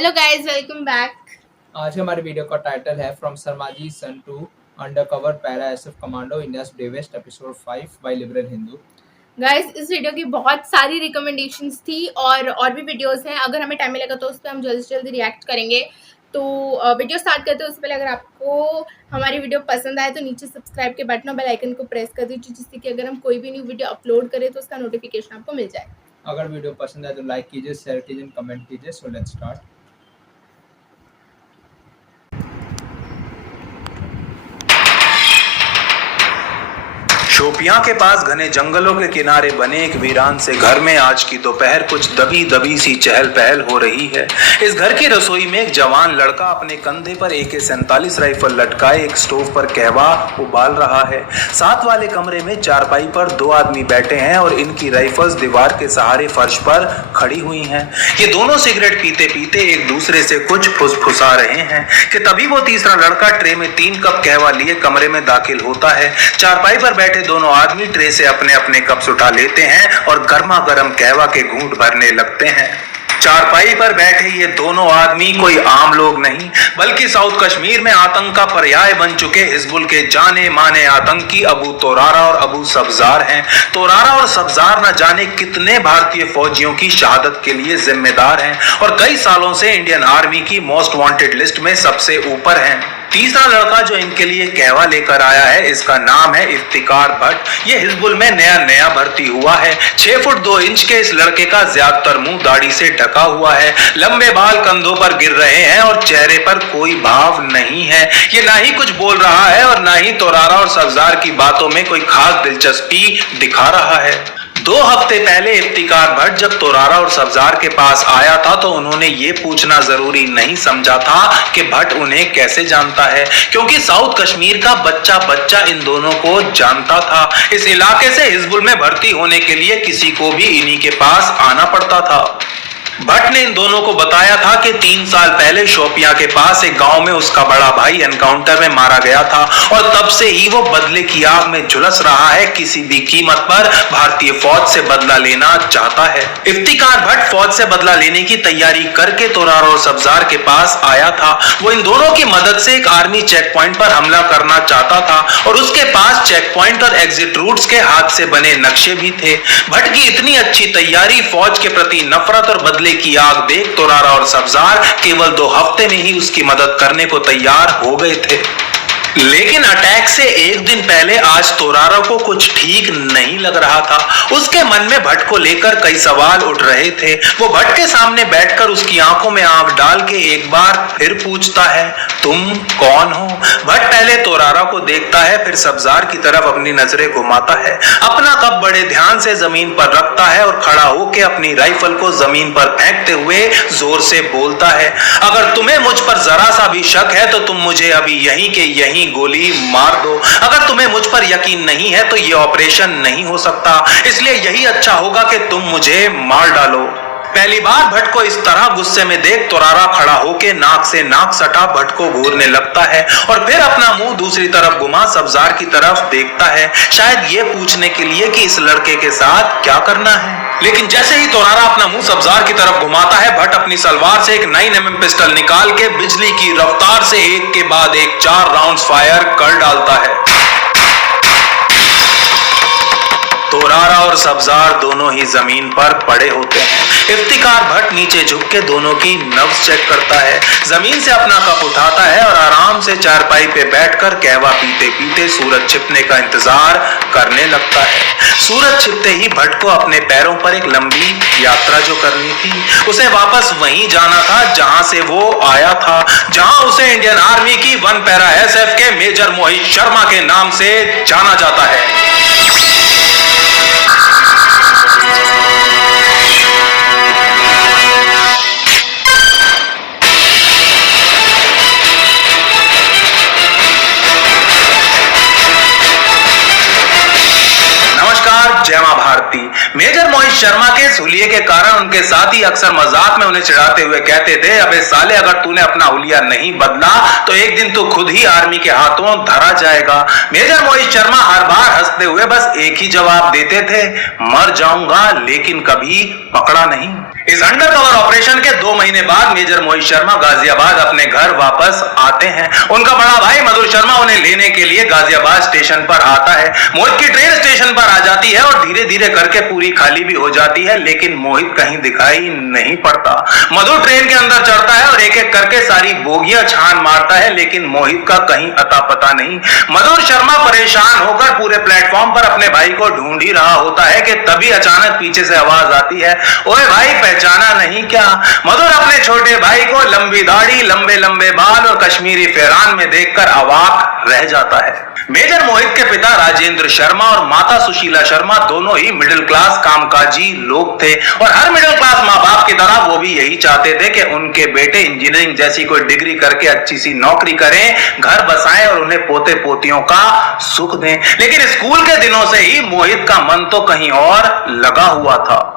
Hello guys, welcome back. आज के हमारे वीडियो का टाइटल है from Sharmaji son to undercover para SF commando India's bravest episode 5 by liberal Hindu. Guys, इस video की बहुत सारी रिकमेंडेशंस थी और भी वीडियोस हैं। अगर हमें टाइम मिलेगा तो उस पर हम जल्दी से जल्दी रिएक्ट करेंगे। तो वीडियो स्टार्ट करते हैं उससे पहले अगर आपको हमारी वीडियो पसंद आए तो नीचे सब्सक्राइब के बटन और बेल आइकन को प्रेस कर दीजिए, जिससे कि अगर हम कोई भी न्यू वीडियो अपलोड करें तो उसका नोटिफिकेशन आपको मिल जाए। अगर वीडियो पसंद आए तो लाइक कीजिए, शेयर कीजिए, कमेंट कीजिए। So let's start. शोपियां के पास घने जंगलों के किनारे बने एक वीरान से घर में आज की दोपहर कुछ दबी दबी सी चहल पहल हो रही है। इस घर की रसोई में एक जवान लड़का अपने कंधे पर AK-47 राइफल लटकाए एक स्टोव पर कहवा उबाल रहा है। साथ वाले कमरे में चारपाई पर दो आदमी बैठे हैं और इनकी राइफल्स दीवार के सहारे फर्श पर खड़ी हुई हैं। ये दोनों सिगरेट पीते पीते एक दूसरे से कुछ फुसफुसा रहे हैं कि तभी वो तीसरा लड़का ट्रे में 3 कप कहवा लिए कमरे में दाखिल होता है। चारपाई पर बैठे दोनों आदमी ट्रे से अपने अपने कप्स उठा लेते हैं और गर्मा गर्म कहवा के घूंट भरने लगते हैं। चारपाई पर बैठे ये दोनों आदमी कोई आम लोग नहीं, बल्कि साउथ कश्मीर में आतंक का पर्याय बन चुके हिजबुल के जाने माने आतंकी अबू तोरारा और अबू सब्जार हैं। तोरारा और सब्जार न जाने कितने भारतीय फौजियों की शहादत के लिए जिम्मेदार हैं और कई सालों से इंडियन आर्मी की मोस्ट वांटेड लिस्ट में सबसे ऊपर हैं। तीसरा लड़का जो इनके लिए कहवा लेकर आया है, इसका नाम है इफ्तिकार भट्ट। ये हिजबुल में नया भर्ती हुआ है। 6 फुट 2 इंच के इस लड़के का ज्यादातर मुंह दाढ़ी से ढका हुआ है। लंबे बाल कंधों पर गिर रहे हैं और चेहरे पर कोई भाव नहीं है। ये ना ही कुछ बोल रहा है और ना ही तोरारा और सब्जार की बातों में कोई खास दिलचस्पी दिखा रहा है। 2 हफ्ते पहले इफ्तिकार भट्ट जब तोरारा और सब्जार के पास आया था तो उन्होंने ये पूछना जरूरी नहीं समझा था कि भट्ट उन्हें कैसे जानता है, क्योंकि साउथ कश्मीर का बच्चा बच्चा इन दोनों को जानता था। इस इलाके से हिजबुल में भर्ती होने के लिए किसी को भी इन्हीं के पास आना पड़ता था। भट्ट ने इन दोनों को बताया था कि 3 साल पहले शोपियां के पास एक गांव में उसका बड़ा भाई एनकाउंटर में मारा गया था और तब से ही वो बदले की आग में झुलस रहा है। किसी भी कीमत पर भारतीय फौज से बदला लेना चाहता है। इफ्तिकार भट्ट फौज से बदला लेने की तैयारी करके तोरारा और सब्जार के पास आया था। वो इन दोनों की मदद से एक आर्मी चेक पॉइंट पर हमला करना चाहता था और उसके पास चेक पॉइंट और एग्जिट रूट्स के हाथ से बने नक्शे भी थे। भट्ट की इतनी अच्छी तैयारी, फौज के प्रति नफरत और बदले की आग देख तोरारा और सब्जार केवल 2 हफ्ते में ही उसकी मदद करने को तैयार हो गए थे। लेकिन अटैक से एक दिन पहले आज तोरारा को कुछ ठीक नहीं लग रहा था। उसके मन में भट्ट को लेकर कई सवाल उठ रहे थे। वो भट्ट के सामने बैठकर उसकी आंखों में आंख डाल के एक बार फिर पूछता है, तुम कौन हो? भट्ट पहले तोरारा को देखता है, फिर सब्जार की तरफ अपनी नजरें घुमाता है, अपना कप बड़े ध्यान से जमीन पर रखता है और खड़ा होकर अपनी राइफल को जमीन पर फेंकते हुए जोर से बोलता है, अगर तुम्हें मुझ पर जरा सा भी शक है तो तुम मुझे अभी यहीं के यहीं गोली मार दो। अगर तुम्हें मुझ पर यकीन नहीं है तो यह ऑपरेशन नहीं हो सकता, इसलिए यही अच्छा होगा कि तुम मुझे मार डालो। पहली बार भट्ट को इस तरह गुस्से में देख तोरारा खड़ा होकर नाक से नाक सटा भट्ट को घूरने लगता है और फिर अपना मुंह दूसरी तरफ घुमा सब्जार की तरफ देखता है, शायद ये पूछने के लिए कि इस लड़के के साथ क्या करना है। लेकिन जैसे ही तोरारा अपना मुंह सब्जार की तरफ घुमाता है, भट्ट अपनी सलवार से एक 9mm पिस्टल निकाल के बिजली की रफ्तार से एक के बाद एक 4 राउंड्स फायर कर डालता है। तोरारा और सब्जार दोनों ही जमीन पर पड़े होते हैं। इफ्तिकार भट्ट नीचे झुक के दोनों की नब्ज चेक करता है, जमीन से अपना कप उठाता है और आराम से चारपाई पे बैठकर कहवा पीते पीते सूरज छिपने का इंतजार करने लगता है। सूरज छिपते ही भट्ट को अपने पैरों पर एक लंबी यात्रा जो करनी थी, उसे वापस वहीं जाना था जहां से वो आया था, जहां उसे इंडियन आर्मी की 1 पैरा SF के मेजर मोहित शर्मा के नाम से जाना जाता है। जय मां भारती। मेजर मोहित शर्मा के इस हुलिये के कारण उनके साथी अक्सर मजाक में उन्हें चिढ़ाते हुए कहते थे, अबे साले अगर तूने अपना हुलिया नहीं बदला तो एक दिन तू खुद ही आर्मी के हाथों धरा जाएगा। मेजर मोहित शर्मा हर बार हंसते हुए बस एक ही जवाब देते थे, मर जाऊंगा लेकिन कभी पकड़ा नहीं। इस अंडरकवर ऑपरेशन के 2 महीने बाद मेजर मोहित शर्मा गाजियाबाद अपने घर वापस आते हैं। उनका बड़ा भाई मधुर शर्मा उन्हें लेने के लिए गाजियाबाद स्टेशन पर आता है। मोहित की ट्रेन स्टेशन पर आ जाती है और धीरे धीरे करके पूरी खाली भी हो जाती है, लेकिन मोहित कहीं दिखाई नहीं पड़ता। मधुर ट्रेन के अंदर चढ़ता है और एक एक करके सारी बोगियां छान मारता है, लेकिन मोहित का कहीं अता पता नहीं। मधुर शर्मा परेशान होकर पूरे प्लेटफॉर्म पर अपने भाई को ढूंढ ही रहा होता है कि तभी अचानक पीछे से आवाज आती है, ओए भाई पहचाना नहीं क्या? मधुर अपने छोटे भाई को लंबी दाढ़ी, लंबे लंबे बाल और कश्मीरी फैरान में देखकर अवाक रह जाता है। मेजर मोहित के पिता राजेंद्र शर्मा और माता सुशीला शर्मा दोनों ही मिडिल क्लास कामकाजी लोग थे और हर मिडिल क्लास माँ बाप की तरह वो भी यही चाहते थे कि उनके बेटे इंजीनियरिंग जैसी कोई डिग्री करके अच्छी सी नौकरी करें, घर बसाएं और उन्हें पोते पोतियों का सुख दें। लेकिन स्कूल के दिनों से ही मोहित का मन तो कहीं और लगा हुआ था।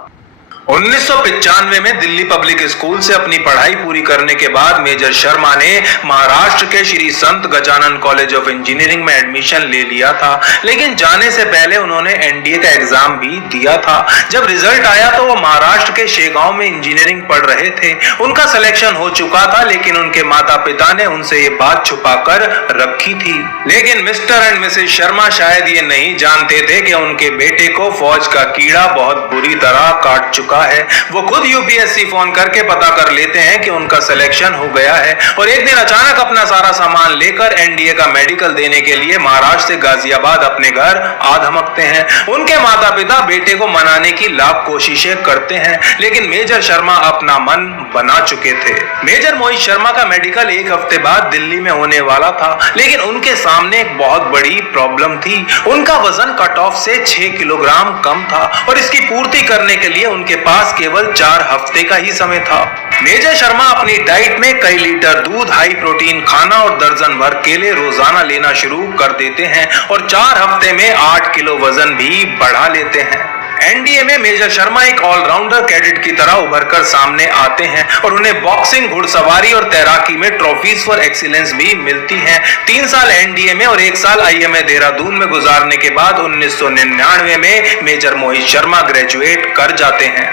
1995 में दिल्ली पब्लिक स्कूल से अपनी पढ़ाई पूरी करने के बाद मेजर शर्मा ने महाराष्ट्र के श्री संत गजानन कॉलेज ऑफ इंजीनियरिंग में एडमिशन ले लिया था, लेकिन जाने से पहले उन्होंने एनडीए का एग्जाम भी दिया था। जब रिजल्ट आया तो वो महाराष्ट्र के शेगांव में इंजीनियरिंग पढ़ रहे थे। उनका सिलेक्शन हो चुका था, लेकिन उनके माता पिता ने उनसे ये बात छुपा कर रखी थी। लेकिन मिस्टर एंड मिसेज शर्मा शायद ये नहीं जानते थे कि उनके बेटे को फौज का कीड़ा बहुत बुरी तरह काट चुका है। वो खुद यूपीएससी फोन करके पता कर लेते हैं कि उनका सिलेक्शन हो गया है और एक दिन अचानक अपना सारा सामान लेकर एनडीए का मेडिकल देने के लिए महाराष्ट्र से गाजियाबाद अपने घर आ धमकते हैं। उनके माता पिता बेटे को मनाने की लाख कोशिशें करते हैं, लेकिन मेजर शर्मा अपना मन बना चुके थे। मेजर मोहित शर्मा का मेडिकल एक हफ्ते बाद दिल्ली में होने वाला था, लेकिन उनके सामने एक बहुत बड़ी प्रॉब्लम थी। उनका वजन कट ऑफ से 6 किलोग्राम कम था और इसकी पूर्ति करने के लिए उनके पास केवल 4 हफ्ते का ही समय था। मेजर शर्मा अपनी डाइट में कई लीटर दूध, हाई प्रोटीन खाना और दर्जन भर केले रोजाना लेना शुरू कर देते हैं और 4 हफ्ते में 8 किलो वजन भी बढ़ा लेते हैं। एनडीए में मेजर शर्मा एक ऑलराउंडर कैडेट की तरह उभरकर सामने आते हैं और उन्हें बॉक्सिंग, घुड़सवारी और तैराकी में ट्रॉफीज फॉर एक्सीलेंस भी मिलती हैं। 3 साल एनडीए में और 1 साल आईएमए देहरादून में गुजारने के बाद 1999 में मेजर मोहित शर्मा ग्रेजुएट कर जाते हैं।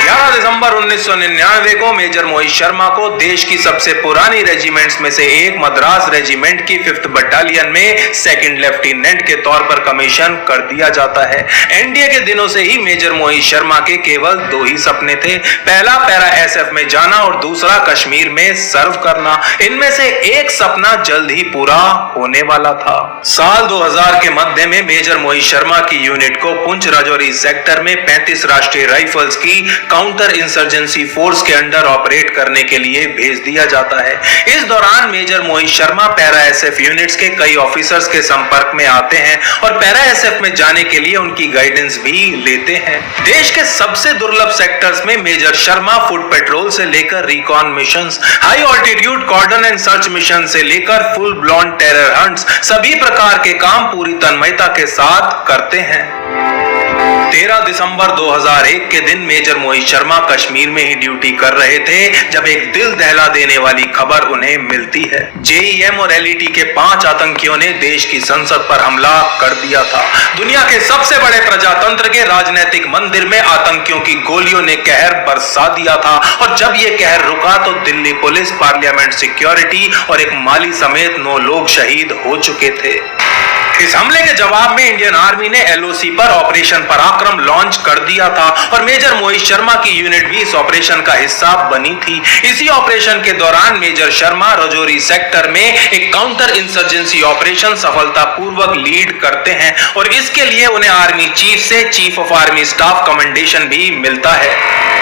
11 दिसंबर 1999 को मेजर मोहित शर्मा को देश की सबसे पुरानी रेजिमेंट्स में से एक मद्रास रेजिमेंट की 5th बटालियन में 2nd लेफ्टिनेंट के तौर पर कमीशन कर दिया जाता है। एनडीए के दिनों से ही मेजर मोहित शर्मा के केवल 2 ही सपने थे, पहला पैरा एसएफ में जाना और दूसरा कश्मीर में सर्व करना। इनमें से एक सपना जल्द ही पूरा होने वाला था। साल 2000 के मध्य में मेजर मोहित शर्मा की यूनिट को पुंछ राजौरी सेक्टर में 35 राष्ट्रीय राइफल्स की काउंटर इंसर्जेंसी फोर्स के अंडर ऑपरेट करने के लिए भेज दिया जाता है। इस दौरान major Mohit Sharma para SF units के कई ऑफिसर्स के संपर्क में आते हैं और पैरा एसएफ में जाने के लिए उनकी गाइडेंस भी लेते हैं। देश के सबसे दुर्लभ सेक्टर्स में मेजर शर्मा फुट पेट्रोल से लेकर recon missions, high altitude cordon and search mission से लेकर फुल ब्लॉन टेरर हंट्स, सभी प्रकार के काम पूरी तन्मयता के साथ करते हैं। 13 दिसंबर 2001 के दिन मेजर मोहित शर्मा कश्मीर में ही ड्यूटी कर रहे थे जब एक दिल दहला देने वाली खबर उन्हें मिलती है। जेईएम और एलईटी के 5 आतंकियों ने देश की संसद पर हमला कर दिया था। दुनिया के सबसे बड़े प्रजातंत्र के राजनीतिक मंदिर में आतंकियों की गोलियों ने कहर बरसा दिया था और जब ये कहर रुका तो दिल्ली पुलिस, पार्लियामेंट सिक्योरिटी और एक माली समेत 9 लोग शहीद हो चुके थे। इस हमले के जवाब में इंडियन आर्मी ने एलओसी पर ऑपरेशन पराक्रम लॉन्च कर दिया था और मेजर मोहित शर्मा की यूनिट भी इस ऑपरेशन का हिस्सा बनी थी। इसी ऑपरेशन के दौरान मेजर शर्मा राजौरी सेक्टर में एक काउंटर इंसर्जेंसी ऑपरेशन सफलतापूर्वक लीड करते हैं और इसके लिए उन्हें आर्मी चीफ से chief of army staff commendation भी मिलता है।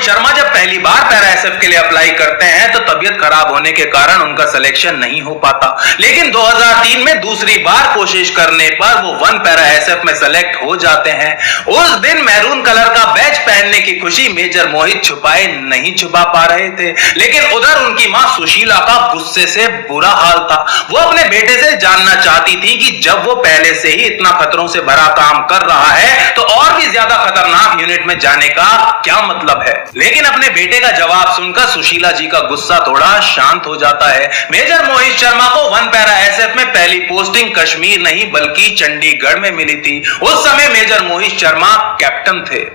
शर्मा जब पहली बार पैरा एसएफ के लिए अप्लाई करते हैं तो तबीयत खराब होने के कारण उनका सिलेक्शन नहीं हो पाता, लेकिन 2003 में दूसरी बार कोशिश करने पर वो 1 पैरा एसएफ में सेलेक्ट हो जाते हैं। उस दिन मैरून कलर का बैच पहनने की खुशी मेजर मोहित छुपाए नहीं छुपा पा रहे थे, लेकिन उधर उनकी मां सुशीला का गुस्से से बुरा हाल था। वो बेटे से जानना चाहती थी कि जब वो पहले से ही इतना खतरों से भरा काम कर रहा है तो और भी ज्यादा खतरनाक यूनिट में जाने का क्या मतलब है। लेकिन अपने बेटे का जवाब सुनकर सुशीला जी का गुस्सा थोड़ा शांत हो जाता है। मेजर मोहित शर्मा को 1 पैरा SF में पहली पोस्टिंग कश्मीर नहीं बल्कि चंडीगढ़ में मिली थी। उस समय मेजर मोहित शर्मा कैप्टन थे।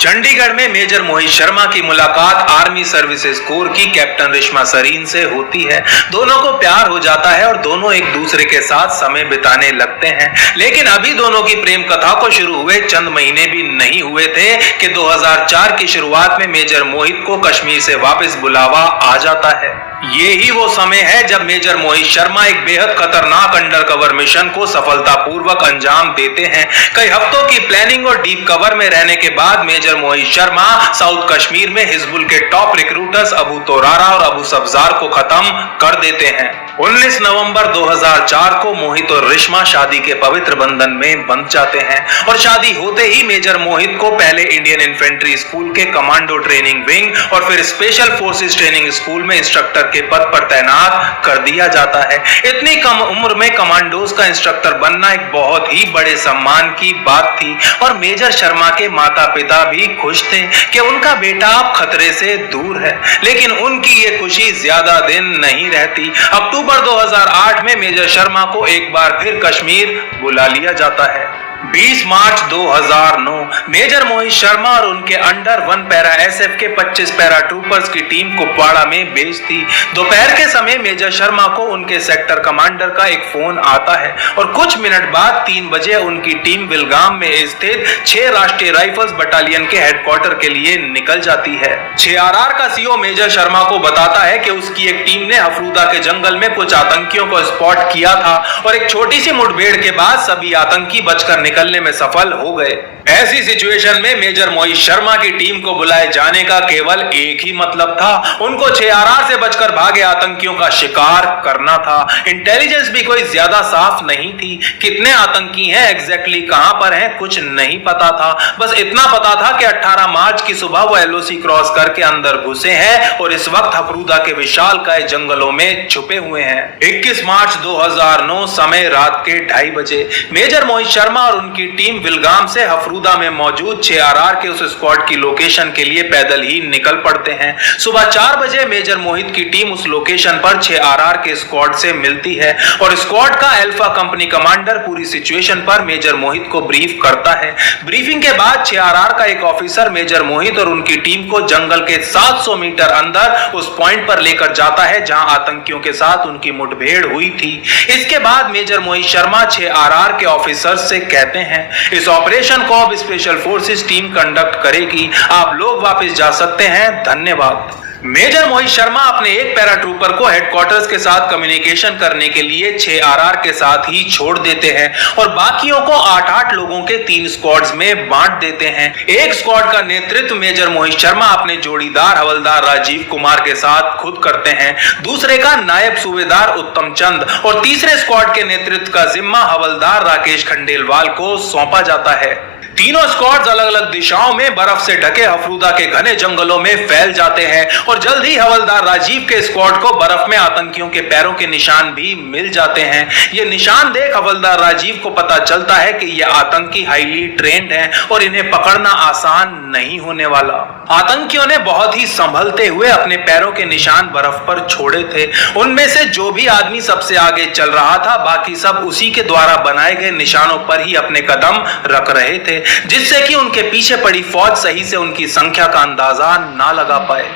चंडीगढ़ में मेजर मोहित शर्मा की मुलाकात आर्मी सर्विसेज कोर की कैप्टन रिश्मा सरीन से होती है। दोनों को प्यार हो जाता है और दोनों एक दूसरे के साथ समय बिताने लगते हैं। लेकिन अभी दोनों की प्रेम कथा को शुरू हुए चंद महीने भी नहीं हुए थे कि 2004 की शुरुआत में मेजर मोहित को कश्मीर से वापस बुलावा आ जाता है। ये ही वो समय है जब मेजर मोहित शर्मा एक बेहद खतरनाक अंडरकवर मिशन को सफलतापूर्वक अंजाम देते हैं। कई हफ्तों की प्लानिंग और डीप कवर में रहने के बाद मेजर मोहित शर्मा साउथ कश्मीर में हिजबुल के टॉप रिक्रूटर्स अबू तोरारा और अबू सब्जार को खत्म कर देते हैं। 19 नवंबर 2004 को मोहित और रिश्मा शादी के पवित्र बंधन में बंध जाते हैं और शादी होते ही मेजर मोहित को पहले इंडियन इन्फेंट्री स्कूल के कमांडो ट्रेनिंग विंग और फिर स्पेशल फोर्सेस ट्रेनिंग स्कूल में इंस्ट्रक्टर के पद पर तैनात कर दिया जाता है। इतनी कम उम्र में कमांडोज का इंस्ट्रक्टर बनना एक बहुत ही बड़े सम्मान की बात थी और मेजर शर्मा के माता पिता भी खुश थे कि उनका बेटा अब खतरे से दूर है। लेकिन उनकी ये खुशी ज्यादा दिन नहीं रहती। अक्टूबर 2008 में मेजर शर्मा को एक बार फिर कश्मीर बुला लिया जाता है। 20 मार्च 2009 मेजर मोहित शर्मा और उनके अंडर 1 पैरा SF के 25 पैरा ट्रूपर्स की टीम कुपवाड़ा में बेस थी। दोपहर के समय मेजर शर्मा को उनके सेक्टर कमांडर का एक फोन आता है और कुछ मिनट बाद 3 बजे उनकी टीम विलगाम में स्थित 6 राष्ट्रीय राइफल्स बटालियन के हेडक्वार्टर के लिए निकल जाती है। 6RR का CO मेजर शर्मा को बताता है कि उसकी एक टीम ने हफरूदा के जंगल में कुछ आतंकियों को स्पॉट किया था और एक छोटी सी मुठभेड़ के बाद सभी आतंकी बचकर निकलने में सफल हो गए। ऐसी सिचुएशन में मेजर मोहित शर्मा की टीम को बुलाए जाने का केवल एक ही मतलब था, उनको 6RR से बचकर भागे आतंकियों का शिकार करना था। इंटेलिजेंस भी कोई ज्यादा साफ नहीं थी। कितने आतंकी हैं, एग्जैक्टली कहां पर हैं, कुछ नहीं पता था। बस इतना पता था कि 18 मार्च की सुबह वो LOC क्रॉस करके अंदर घुसे हैं और इस वक्त हफरूदा के विशालकाय जंगलों में छुपे हुए हैं। 21 मार्च 2009 समय रात के 2:30 बजे मेजर मोहित शर्मा और उनकी टीम विलगाम से हफरूदा में मौजूद 6RR के उस स्क्वाड की लोकेशन के लिए पैदल ही निकल पड़ते हैं। सुबह 4 बजे मेजर मोहित की टीम उस लोकेशन पर 6RR के स्क्वाड से मिलती है और स्क्वाड का अल्फा कंपनी कमांडर पूरी सिचुएशन पर मेजर मोहित को ब्रीफ करता है। ब्रीफिंग के बाद 6RR का एक ऑफिसर मेजर मोहित और उनकी टीम को जंगल के 700 मीटर अंदर उस पॉइंट पर लेकर जाता है जहां आतंकियों के साथ उनकी मुठभेड़ हुई थी। इसके बाद मेजर मोहित शर्मा 6RR के ऑफिसर से कहते हैं, इस ऑपरेशन को अब स्पेशल फोर्सेस टीम कंडक्ट करेगी, आप लोग वापस जा सकते हैं, धन्यवाद। मेजर मोहित शर्मा अपने एक पैराट्रूपर को हेडक्वार्टर्स के साथ कम्युनिकेशन करने के लिए 6RR के साथ ही छोड़ देते हैं और बाकियों को 8-8 लोगों के 3 स्क्वाड्स में बांट देते हैं। एक स्क्वाड का नेतृत्व मेजर मोहित शर्मा अपने जोड़ीदार हवलदार राजीव कुमार के साथ खुद करते हैं, दूसरे का नायब सूबेदार उत्तम चंद और तीसरे स्क्वाड के नेतृत्व का जिम्मा हवलदार राकेश खंडेलवाल को सौंपा जाता है। तीनों स्क्वाड्स अलग अलग दिशाओं में बर्फ से ढके हफरूदा के घने जंगलों में फैल जाते हैं और जल्द ही हवलदार राजीव के स्क्वाड को बर्फ में आतंकियों के पैरों के निशान भी मिल जाते हैं। ये निशान देख हवलदार राजीव को पता चलता है कि ये आतंकी हाईली ट्रेंड हैं और इन्हें पकड़ना आसान नहीं होने वाला। आतंकियों ने बहुत ही संभलते हुए अपने पैरों के निशान बर्फ पर छोड़े थे। उनमें से जो भी आदमी सबसे आगे चल रहा था, बाकी सब उसी के द्वारा बनाए गए निशानों पर ही अपने कदम रख रहे थे, जिससे कि उनके पीछे पड़ी फौज सही से उनकी संख्या का अंदाजा ना लगा पाए।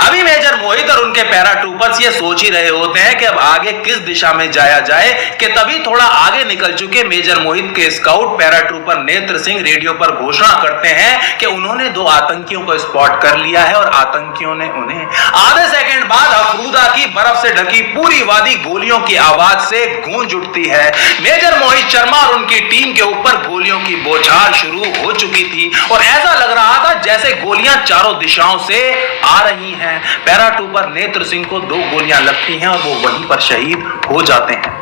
अभी मेजर मोहित और उनके पैराट्रूपर्स ये सोच ही रहे होते हैं कि अब आगे किस दिशा में जाया जाए कि तभी थोड़ा आगे निकल चुके मेजर मोहित के स्काउट पैराट्रूपर नेत्र सिंह रेडियो पर घोषणा करते हैं कि उन्होंने 2 आतंकियों को स्पॉट कर लिया है और आतंकियों ने उन्हें। आधे सेकंड बाद हफरूदा की बर्फ से ढकी पूरी वादी गोलियों की आवाज से गूंज उठती है। मेजर मोहित शर्मा और उनकी टीम के ऊपर गोलियों की बौछार शुरू हो चुकी थी और ऐसा लग रहा था जैसे गोलियां चारों दिशाओं से आ रही हैं। पैराट्रूपर नेत्र सिंह को 2 गोलियां लगती हैं और वो वहीं पर शहीद हो जाते हैं।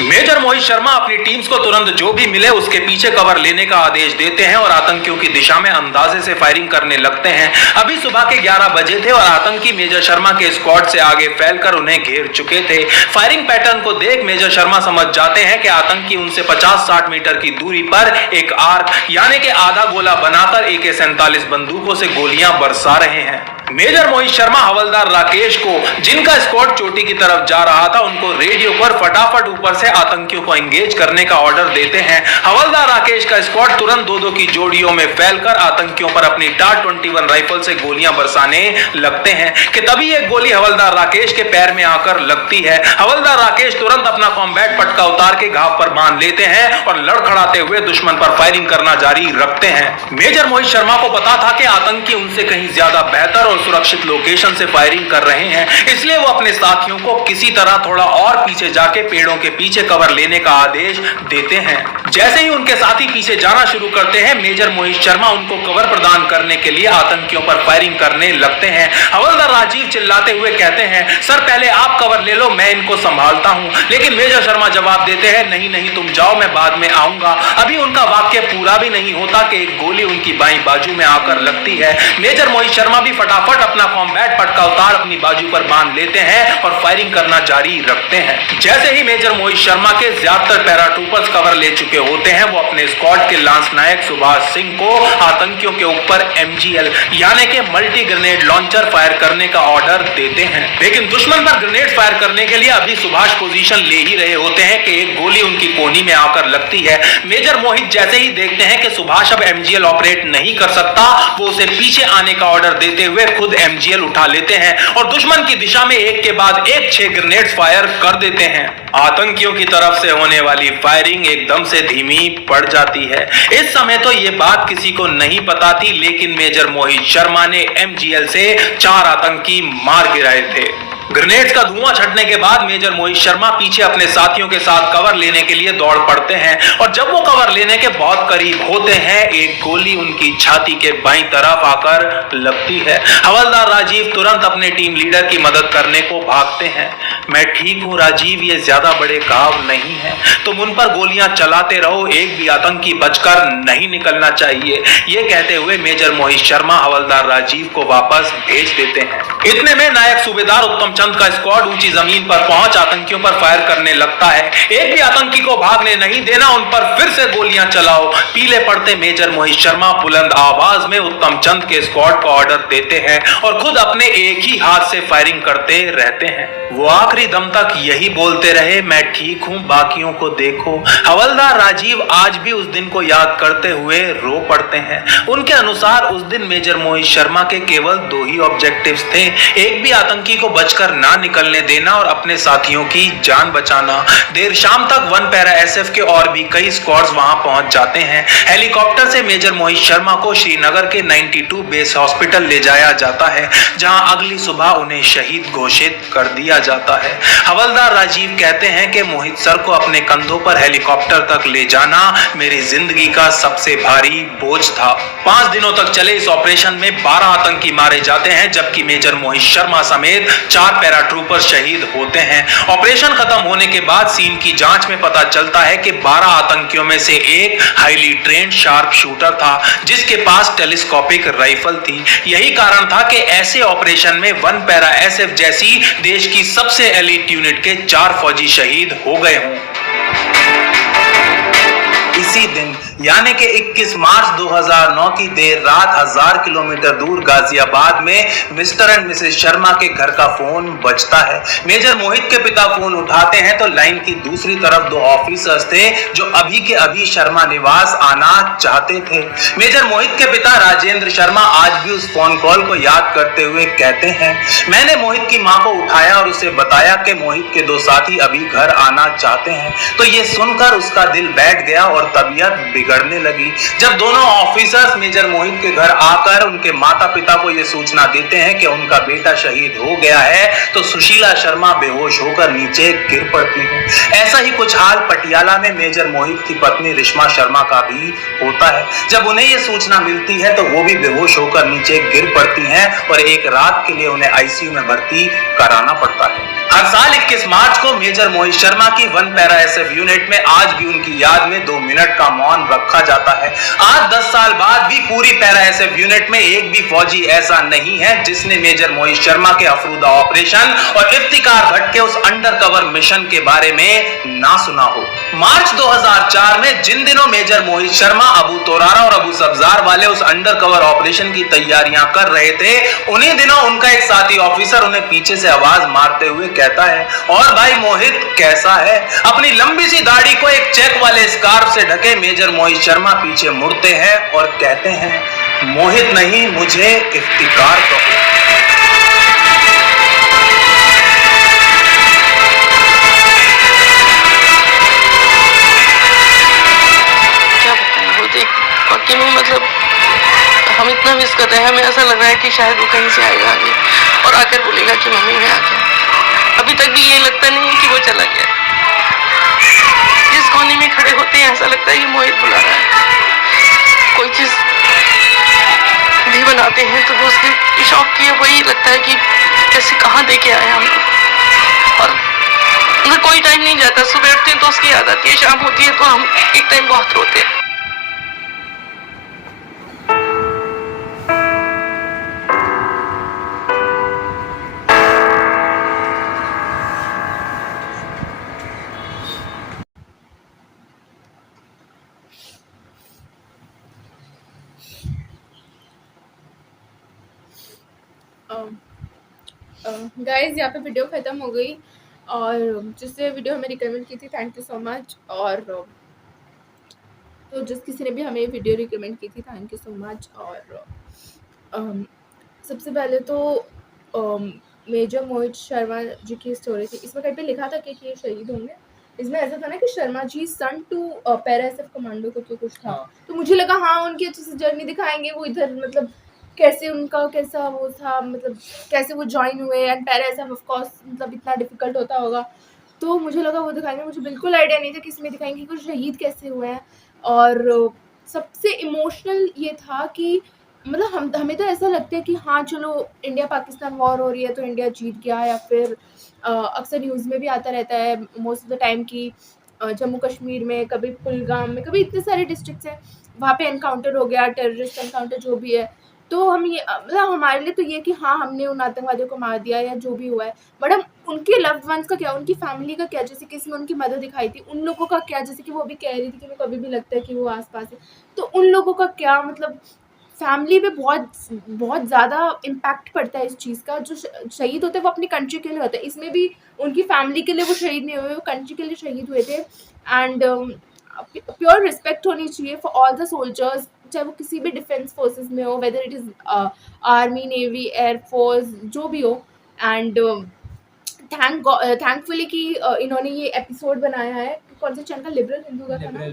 मेजर मोहित शर्मा अपनी टीम्स को तुरंत जो भी मिले उसके पीछे कवर लेने का आदेश देते हैं और आतंकियों की दिशा में अंदाजे से फायरिंग करने लगते हैं। अभी सुबह के 11 बजे थे और आतंकी मेजर शर्मा के स्क्वाड से आगे फैलकर उन्हें घेर चुके थे। फायरिंग पैटर्न को देख मेजर शर्मा समझ जाते हैं कि आतंकी उनसे 50-60 मीटर की दूरी पर एक आर्क यानी कि आधा गोला बनाकर AK-47 बंदूकों से गोलियां बरसा रहे हैं। मेजर मोहित शर्मा हवलदार राकेश को, जिनका स्क्वाड चोटी की तरफ जा रहा था, उनको रेडियो पर फटाफट ऊपर से आतंकियों को एंगेज करने का ऑर्डर देते हैं। हवलदार राकेश का स्क्वाड तुरंत 2-2 की जोड़ियों में फैलकर आतंकियों पर अपनी टार 21 राइफल से गोलियां बरसाने लगते हैं कि तभी एक गोली हवलदार राकेश के पैर में आकर लगती है। हवलदार राकेश तुरंत अपना कॉम्बैट पटका उतार के घाव पर बांध लेते हैं और लड़खड़ाते हुए दुश्मन पर फायरिंग करना जारी रखते हैं। मेजर मोहित शर्मा को पता था कि आतंकी उनसे कहीं ज्यादा बेहतर और सुरक्षित लोकेशन से फायरिंग कर रहे हैं, इसलिए वो अपने साथियों को किसी तरह थोड़ा और पीछे जाके पेड़ों के पीछे कवर लेने का आदेश देते हैं। जैसे ही उनके साथी पीछे जाना शुरू करते हैं, मेजर मोहित शर्मा उनको कवर प्रदान करने के लिए आतंकियों पर फायरिंग करने लगते हैं। हवलदार राजीव चिल्लाते हुए कहते हैं, सर पहले आप कवर ले लो, मैं इनको संभालता हूं। लेकिन मेजर शर्मा जवाब देते हैं, नहीं नहीं तुम जाओ, मैं बाद में आऊंगा। अभी उनका वाक्य पूरा भी नहीं होता कि एक गोली उनकी बाईं बाजू में आकर लगती है। मेजर मोहित शर्मा भी फटाफट अपना कॉम्बैट पटका उतार अपनी बाजू पर बांध लेते हैं और फायरिंग करना जारी रखते हैं। जैसे ही मेजर मोहित शर्मा के ज्यादातर पैराट्रूपर्स कवर ले चुके होते हैं, वो अपने स्क्वाड के लांस नायक सुभाष सिंह को आतंकियों के ऊपर MGL यानी कि मल्टी ग्रेनेड लॉन्चर फायर करने का ऑर्डर देते हैं। लेकिन दुश्मन पर ग्रेनेड फायर करने के लिए अभी सुभाष पोजीशन ले ही रहे होते हैं कि एक गोली उनकी कोहनी में आकर लगती है। मेजर मोहित जैसे ही देखते हैं कि सुभाष अब MGL ऑपरेट नहीं कर सकता, वो उसे पीछे आने का ऑर्डर देते हुए खुद MGL उठा लेते हैं और दुश्मन की दिशा में एक के बाद एक 6 ग्रेनेड्स फायर कर देते हैं। आतंकियों की तरफ से होने वाली फायरिंग एकदम से धीमी पड़ जाती है। इस समय तो ये बात किसी को नहीं पता थी, लेकिन मेजर मोहित शर्मा ने MGL से 4 आतंकी मार गिराए थे। ग्रेनेड्स का धुआं छटने के बाद मेजर मोहित शर्मा पीछे अपने साथियों के साथ कवर लेने के लिए दौड़ पड़ते हैं और जब वो कवर लेने के बहुत करीब होते हैं, एक गोली उनकी छाती के बाईं तरफ आकर लगती है। हवलदार राजीव तुरंत अपने टीम लीडर की मदद करने को भागते हैं। मैं ठीक हूं राजीव, ये ज्यादा बड़े घाव नहीं है, तुम उन पर गोलियां चलाते रहो, एक भी आतंकी बचकर नहीं निकलना चाहिए। ये कहते हुए मेजर मोहित शर्मा हवलदार राजीव को वापस भेज देते हैं। इतने में नायक सूबेदार उत्तम चंद का स्क्वाड ऊंची जमीन पर पहुंच आतंकियों पर फायर करने लगता है। एक भी आतंकी को भागने नहीं देना, उन पर फिर से गोलियां चलाओ। पीले पड़ते मेजर मोहित शर्मा बुलंद आवाज में उत्तम चंद के स्क्वाड को ऑर्डर देते हैं और खुद अपने एक ही हाथ से फायरिंग करते रहते हैं। वो आखिरी दम तक यही बोलते रहे, मैं ठीक हूं, बाकियों को देखो। हवलदार राजीव आज भी उस दिन को याद करते हुए रो पड़ते हैं। उनके अनुसार उस दिन मेजर मोहित शर्मा के केवल 2 ही ऑब्जेक्टिव्स थे, एक भी आतंकी को बचकर ना निकलने देना और अपने साथियों की जान बचाना। देर शाम तक 1 पैरा SF के और भी कई स्क्वाड्स वहां पहुंच जाते हैं। हेलीकॉप्टर से मेजर मोहित शर्मा को श्रीनगर के 92 बेस हॉस्पिटल ले जाया जाता है, जहां अगली सुबह उन्हें शहीद घोषित कर दिया जाता है। हवलदार राजीव कहते हैं कि मोहित सर को अपने कंधों पर हेलीकॉप्टर तक ले जाना मेरी जिंदगी का सबसे भारी बोझ था। 5 दिनों तक चले इस ऑपरेशन में 12 आतंकी मारे जाते हैं, जबकि मेजर मोहित शर्मा समेत 4 पैराट्रूपर शहीद होते हैं। ऑपरेशन खत्म होने के बाद सीन की जांच में पता चलता है कि 12 आतंकियों में से एक हाईली ट्रेंड शार्प शूटर था, जिसके पास टेलीस्कोपिक राइफल थी। यही कारण था कि ऐसे ऑपरेशन में 1 पैरा SF जैसी देश की सबसे एलीट यूनिट के 4 फौजी शहीद हो गए हों। इसी दिन यानी कि 21 मार्च 2009 की देर रात 1000 किलोमीटर दूर गाजियाबाद में मिस्टर एंड मिसेस शर्मा के घर का फोन बजता है। मेजर मोहित के पिता फोन उठाते हैं तो लाइन की दूसरी तरफ 2 ऑफिसर्स थे जो अभी के अभी शर्मा निवास आना चाहते थे। मेजर मोहित के पिता राजेंद्र शर्मा आज भी उस फोन कॉल को याद करते हुए कहते हैं, मैंने मोहित की मां को उठाया और उसे बताया कि मोहित के 2 साथी अभी घर आना चाहते हैं। तो ये सुनकर उसका दिल बैठ गया और तबीयत बिगड़ने लगी। जब दोनों ऑफिसर्स मेजर मोहित के घर आकर उनके माता पिता को यह सूचना देते हैं कि उनका बेटा शहीद हो गया है, तो सुशीला शर्मा बेहोश होकर नीचे गिर पड़ती है। ऐसा ही कुछ हाल पटियाला में मेजर मोहित की पत्नी रिश्मा शर्मा का भी होता है। जब उन्हें यह सूचना मिलती है तो वो भी बेहोश होकर नीचे गिर पड़ती हैं और एक रात के लिए उन्हें ICU में भर्ती कराना पड़ता है। हर साल 21 मार्च को मेजर मोहित शर्मा की 1 पैरा एसएफ यूनिट में आज भी उनकी याद में 2 मिनट का मौन रखा जाता है। आज 10 साल बाद भी पूरी पैरा एसएफ यूनिट में एक भी फौजी ऐसा नहीं है जिसने मेजर मोहित शर्मा के अफरूदा ऑपरेशन और इफ्तिकार भट्ट के उस अंडरकवर मिशन के बारे में ना सुना हो। मार्च 2004 में जिन दिनों मेजर मोहित शर्मा अबू तोरारा और अबू सब्जार वाले उस अंडरकवर ऑपरेशन की तैयारियां कर रहे थे, उन्हीं दिनों उनका एक साथी ऑफिसर उन्हें पीछे से आवाज मारते हुए कहता है, और भाई मोहित कैसा है? अपनी लंबी सी दाढ़ी को एक चेक वाले स्कार्फ से ढके मेजर मोहित शर्मा पीछे मुड़ते हैं और कहते हैं, मोहित नहीं, मुझे इफ्तिकार कहो। वाकई में मतलब हम इतना मिस कर रहे हैं, हमें ऐसा लग रहा है कि शायद वो कहीं से आएगा आगे और आकर बोलेगा कि मम्मी मैं आ गया। अभी तक भी ये लगता नहीं है कि वो चला गया। जिस कोने में खड़े होते हैं ऐसा लगता है कि मोहित बुला रहा है। कोई चीज़ भी बनाते हैं तो उसके शौक की वही लगता है कि कैसे कहाँ दे के आए हम लोग। और मतलब कोई टाइम नहीं जाता, सुबह उठते हैं तो उसकी याद आती है, शाम होती है तो हम एक टाइम बहुत रोते हैं। गाइज यहाँ पे वीडियो ख़त्म हो गई और जिसने वीडियो हमें रिकमेंड की थी थैंक यू सो मच। और तो जिस किसी ने भी हमें वीडियो रिकमेंड की थी थैंक यू सो मच। और सबसे पहले तो मेजर मोहित शर्मा जी की स्टोरी थी। इसमें कहीं पे लिखा था कि ये शहीद होंगे। इसमें ऐसा था ना कि शर्मा जी सन टू पैरा एसएफ कमांडो को कुछ था। तो मुझे लगा हाँ उनकी अच्छे से जर्नी दिखाएंगे, वो इधर मतलब कैसे उनका कैसा वो था, मतलब कैसे वो ज्वाइन हुए and para SF of course मतलब इतना डिफिकल्ट होता होगा। तो मुझे लगा वो दिखाएंगे, मुझे बिल्कुल आइडिया नहीं था कि इसमें दिखाएंगे कुछ शहीद कैसे हुए हैं। और सबसे इमोशनल ये था कि मतलब हमें तो ऐसा लगता है कि हाँ चलो इंडिया पाकिस्तान वॉर हो रही है तो इंडिया जीत गया, या फिर अक्सर न्यूज़ में भी आता रहता है मोस्ट ऑफ द टाइम कि जम्मू कश्मीर में कभी कुलगाम में कभी इतने सारे डिस्ट्रिक्ट्स हैं वहाँ पे एनकाउंटर हो गया, टेररिस्ट एनकाउंटर जो भी है। तो हम ये मतलब हमारे लिए तो ये कि हाँ हमने उन आतंकवादियों को मार दिया या जो भी हुआ है, बट हम उनके लव्ड वंस का क्या, उनकी फैमिली का क्या, जैसे कि इसमें उनकी मदद दिखाई थी, उन लोगों का क्या, जैसे कि वो अभी कह रही थी कि उन्हें कभी भी लगता है कि वो आसपास है, तो उन लोगों का क्या, मतलब फैमिली पे बहुत बहुत ज़्यादा इम्पैक्ट पड़ता है इस चीज़ का। जो शहीद होते हैं वो अपनी कंट्री के लिए होते हैं, इसमें भी उनकी फैमिली के लिए वो शहीद नहीं हुए, वो कंट्री के लिए शहीद हुए थे। एंड प्योर रिस्पेक्ट होनी चाहिए फॉर ऑल द सोल्जर्स, चाहे वो किसी भी डिफेंस फोर्सेस में हो, whether it is army, navy, air force, जो भी हो। एंड थैंकफुली कि इन्होंने ये एपिसोड बनाया है, कौन सा चैनल, लिबरल हिंदू का था ना,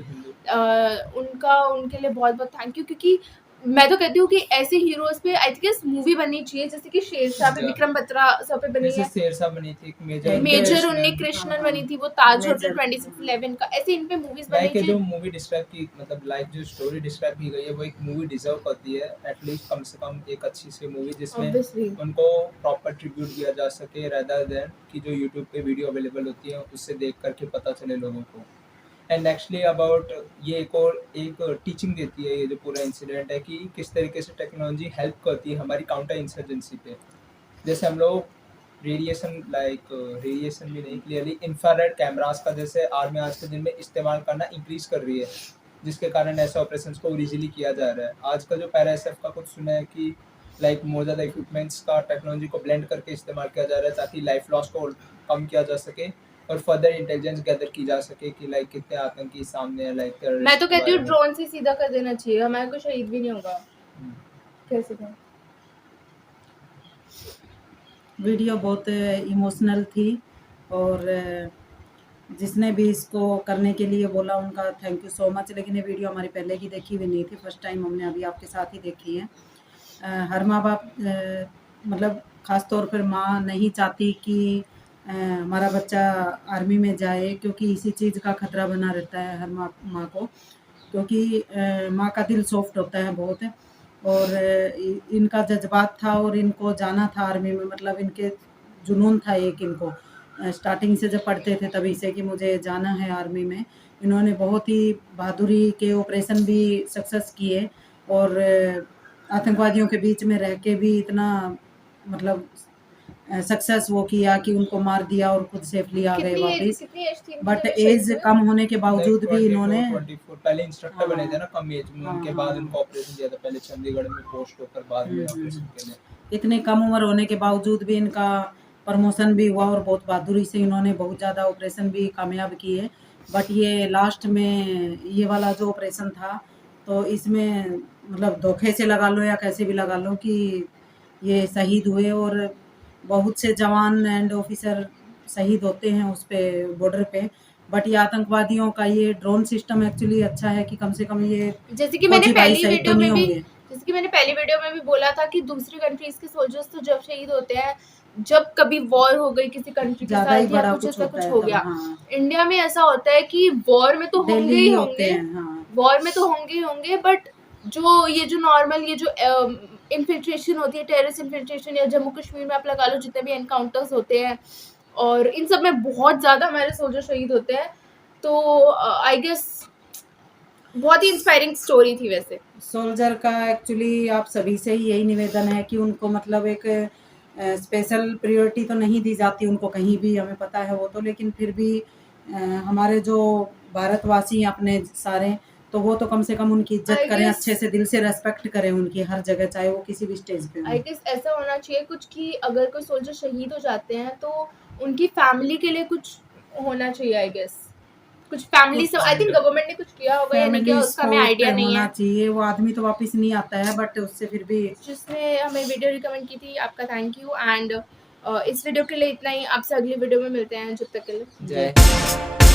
उनका उनके लिए बहुत बहुत थैंक यू। क्योंकि मैं तो कहती हूँ कि ऐसे हीरोज पे आई थिंक मूवी बननी चाहिए, जैसे कि शेरशाह पे विक्रम बत्रा सब पे बनी है, शेरशाह बनी थी, मेजर उन्नी कृष्णन बनी थी, वो ताज होटल 2611 का, ऐसे इन पे मूवीज बननी चाहिए। जो मूवी डिस्क्राइब की मतलब लाइक जो स्टोरी डिस्क्राइब की गई है वो एक मूवी डिजर्व करती है, एटलीस्ट कम से कम एक अच्छी सी मूवी जिसमें उनको प्रॉपर ट्रिब्यूट दिया जा सके, रादर देन कि जो यूट्यूब पे वीडियो अवेलेबल होती है उससे देख करके पता चले लोगों को। एंड नेक्स्टली अबाउट ये एक टीचिंग देती है ये जो पूरा इंसिडेंट है कि किस तरीके से टेक्नोलॉजी हेल्प करती है हमारी काउंटर इंसर्जेंसी पे। जैसे हम लोग रेडिएशन भी नहीं, क्लियरली इंफ्रारेड कैमरास का जैसे आर्मी आज के दिन में इस्तेमाल करना इंक्रीज कर रही है, जिसके कारण ऐसे ऑपरेशंस को इजीली किया जा रहा है। आज का जो पैरा एसएफ का कुछ सुना है कि लाइक मोर ज़्यादा इक्विपमेंट्स का टेक्नोलॉजी को ब्लेंड करके इस्तेमाल किया जा रहा है ताकि लाइफ लॉस को कम किया जा सके और फर्दर इंटेलिजेंस गैदर की जा सके कि लाइक कितने आतंकी सामने है। लाइक मैं तो कहती हूँ ड्रोन से सीधा कर देना चाहिए, हमारे को शहीद भी नहीं होगा। कैसे था वीडियो बहुत इमोशनल थी और जिसने भी इसको करने के लिए बोला उनका थैंक यू सो मच। लेकिन ये वीडियो हमारी पहले की देखी हुई नहीं थी, फर्स्ट टाइम हमने अभी आपके साथ ही देखी है। हर माँ बाप मतलब ख़ास तौर पर माँ नहीं चाहती कि हमारा बच्चा आर्मी में जाए, क्योंकि इसी चीज़ का खतरा बना रहता है हर माँ को, क्योंकि माँ का दिल सॉफ्ट होता है बहुत, और इनका जज्बात था और इनको जाना था आर्मी में, मतलब इनके जुनून था एक इनको। स्टार्टिंग से जब पढ़ते थे तभी से कि मुझे जाना है आर्मी में। इन्होंने बहुत ही बहादुरी के ऑपरेशन भी सक्सेस किए और आतंकवादियों के बीच में रह के भी इतना मतलब सक्सेस वो किया कि उनको मार दिया और खुद सेफली आ गए वापस। बट एज कम होने के बावजूद भी इन्होंने 24 पहले इंस्ट्रक्टर बने थे ना कम एज में, उनके बाद उनको ऑपरेशन दिया था, पहले चंडीगढ़ में पोस्ट होकर बाद में ऑपरेशन के लिए। इतने कम उम्र होने के बावजूद भी इनका प्रमोशन भी हुआ और बहुत बहादुरी से इन्होंने बहुत ज़्यादा ऑपरेशन भी कामयाब किए। बट ये लास्ट में ये वाला जो ऑपरेशन था तो इसमें मतलब धोखे से लगा लो या कैसे भी लगा लो कि ये शहीद हुए और बहुत से जवान एंड ऑफिसर शहीद होते हैं उस पे बॉर्डर पे। बट ये आतंकवादियों का ये ड्रोन सिस्टम एक्चुअली अच्छा है कि कम से कम ये जैसे कि मैंने पहली वीडियो में भी होंगे। जैसे कि मैंने पहली वीडियो में भी बोला था कि दूसरी कंट्रीज के सोल्जर्स तो जब शहीद होते हैं जब कभी वॉर हो गई किसी कंट्री के साथ या कुछ ऐसा कुछ हो गया। हाँ। इंडिया में ऐसा होता है कि वॉर में तो होंगे ही होंगे, वॉर में तो होंगे ही होंगे, बट जो ये जो नॉर्मल ये जो इन्फिल्ट्रेशन होती है, टेररिस्ट इन्फिल्ट्रेशन या जम्मू कश्मीर में आप लगा लो जितने भी एनकाउंटर्स होते हैं और इन सब में बहुत ज़्यादा हमारे सोल्जर शहीद होते हैं। तो आई गेस बहुत ही इंस्पायरिंग स्टोरी थी। वैसे सोल्जर का एक्चुअली आप सभी से ही यही निवेदन है कि उनको मतलब एक स्पेशल प्रायोरिटी तो नहीं दी जाती उनको कहीं भी, हमें पता है वो तो, लेकिन फिर भी हमारे जो भारतवासी अपने सारे तो वो तो कम से कम उनकी इज्जत करें, अच्छे से दिल से रेस्पेक्ट करें उनकी हर जगह, चाहे वो किसी भी स्टेज पे हो। आई गेस ऐसा होना चाहिए कुछ कि अगर कोई सोल्जर शहीद हो जाते हैं तो उनकी फैमिली के लिए कुछ होना चाहिए। आई गेस कुछ फैमिली से आई थिंक गवर्नमेंट ने कुछ किया होगा या नहीं किया उसका हमें आइडिया नहीं है। चाहिए वो आदमी तो वापस नहीं आता है, बट उससे फिर भी जिसने हमें वीडियो रिकमेंड की थी आपका थैंक यू। एंड इस वीडियो के लिए इतना ही, आपसे अगली वीडियो में मिलते हैं, जब तक के लिए जय।